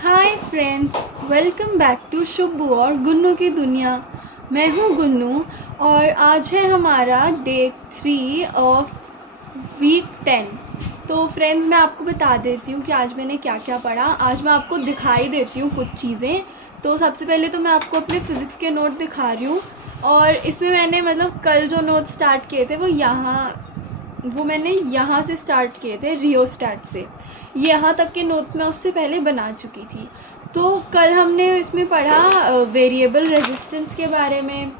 Hi friends, welcome back to Shubhu और गुन्नू की दुनिया। मैं हूँ गुन्नू और आज है हमारा डे 3 ऑफ वीक 10। तो फ्रेंड्स, मैं आपको बता देती हूँ कि आज मैंने क्या क्या पढ़ा। आज मैं आपको दिखाई देती हूँ कुछ चीज़ें। तो सबसे पहले तो मैं आपको अपने फ़िज़िक्स के नोट दिखा रही हूँ और इसमें मैंने कल जो नोट स्टार्ट किए थे वो मैंने यहाँ से स्टार्ट किए थे, रियोस्टैट से। यहाँ तक के नोट्स मैं उससे पहले बना चुकी थी। तो कल हमने इसमें पढ़ा वेरिएबल रेजिस्टेंस के बारे में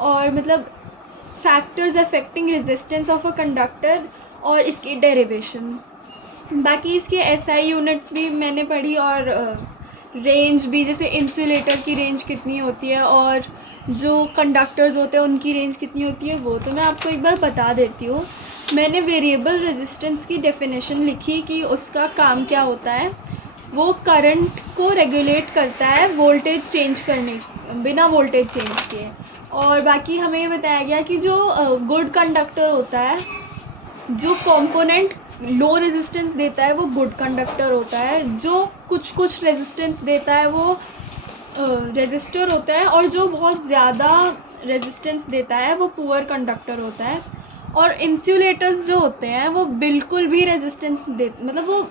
और factors affecting resistance of a conductor और इसकी डेरिवेशन। बाकी इसके एसआई यूनिट्स भी मैंने पढ़ी और रेंज भी, जैसे इंसुलेटर की रेंज कितनी होती है और जो कंडक्टर्स होते हैं उनकी रेंज कितनी होती है, वो तो मैं आपको एक बार बता देती हूँ। मैंने वेरिएबल रेजिस्टेंस की डेफिनेशन लिखी कि उसका काम क्या होता है। वो करंट को रेगुलेट करता है वोल्टेज चेंज करने, बिना वोल्टेज चेंज किए। और बाकी हमें ये बताया गया कि जो गुड कंडक्टर होता है, जो कंपोनेंट लो रेजिस्टेंस देता है वो गुड कंडक्टर होता है, जो कुछ रेजिस्टेंस देता है वो रेजिस्टर होता है, और जो बहुत ज़्यादा रेजिस्टेंस देता है वो पुअर कंडक्टर होता है। और इंसुलेटर्स जो होते हैं वो बिल्कुल भी रेजिस्टेंस वो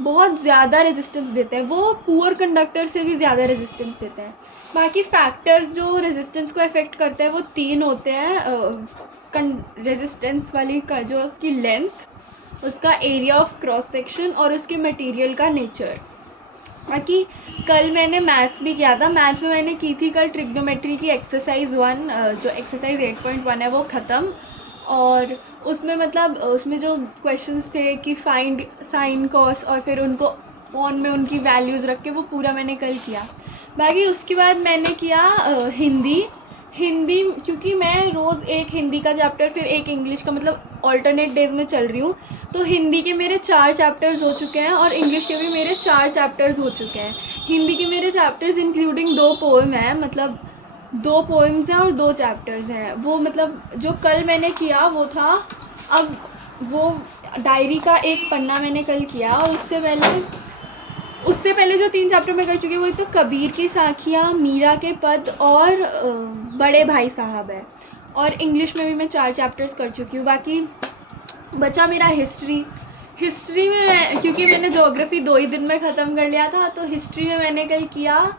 बहुत ज़्यादा रेजिस्टेंस देते हैं, वो पुअर कंडक्टर से भी ज़्यादा रेजिस्टेंस देते हैं। बाकी फैक्टर्स जो रेजिस्टेंस को अफेक्ट करते हैं वो 3 होते हैं। रेजिस्टेंस वाली का जो उसकी लेंथ, उसका एरिया ऑफ क्रॉस सेक्शन और उसके मटेरियल का नेचर। बाकी कल मैंने मैथ्स भी किया था। मैथ्स में मैंने की थी कल ट्रिग्नोमेट्री की एक्सरसाइज 1, जो एक्सरसाइज 8.1 है वो ख़त्म। और उसमें उसमें जो क्वेश्चंस थे कि फाइंड साइन कॉस और फिर उनको ऑन में उनकी वैल्यूज़ रख के, वो पूरा मैंने कल किया। बाकी उसके बाद मैंने किया हिंदी, क्योंकि मैं रोज़ एक हिंदी का चैप्टर फिर एक इंग्लिश का ऑल्टरनेट डेज में चल रही हूँ। तो हिंदी के मेरे 4 चैप्टर्स हो चुके हैं और इंग्लिश के भी मेरे 4 चैप्टर्स हो चुके हैं। हिंदी के मेरे चैप्टर्स इंक्लूडिंग 2 पोएम हैं, 2 पोएम्स हैं और 2 चैप्टर्स हैं। वो जो कल मैंने किया वो था, अब वो डायरी का एक पन्ना मैंने कल किया। और उससे पहले जो 3 चैप्टर मैं कर चुकी हूँ वो तो कबीर की साखियाँ, मीरा के पद और बड़े भाई साहब है। और इंग्लिश में भी मैं 4 चैप्टर्स कर चुकी हूँ। बाकी बचा मेरा हिस्ट्री में क्योंकि मैंने ज्योग्राफी 2 ही दिन में ख़त्म कर लिया था, तो हिस्ट्री में मैंने कल किया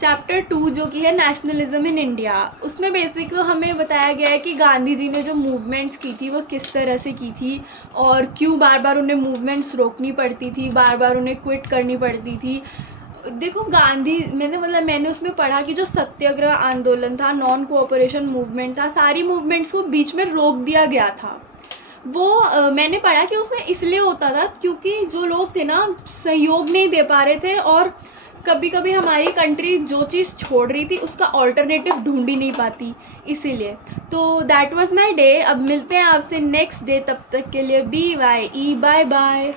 चैप्टर 2 जो कि है नेशनलिज्म इन इंडिया। उसमें बेसिक हमें बताया गया है कि गांधी जी ने जो मूवमेंट्स की थी वो किस तरह से की थी और क्यों बार बार उन्हें मूवमेंट्स रोकनी पड़ती थी, बार बार उन्हें क्विट करनी पड़ती थी। देखो, गांधी मैंने उसमें पढ़ा कि जो सत्याग्रह आंदोलन था, नॉन कोऑपरेशन मूवमेंट था, सारी मूवमेंट्स को बीच में रोक दिया गया था। वो मैंने पढ़ा कि उसमें इसलिए होता था क्योंकि जो लोग थे ना, सहयोग नहीं दे पा रहे थे और कभी कभी हमारी कंट्री जो चीज़ छोड़ रही थी उसका ऑल्टरनेटिव ढूंढ ही नहीं पाती, इसीलिए। तो दैट वाज माय डे। अब मिलते हैं आपसे नेक्स्ट डे, तब तक के लिए BYE, बाय बाय।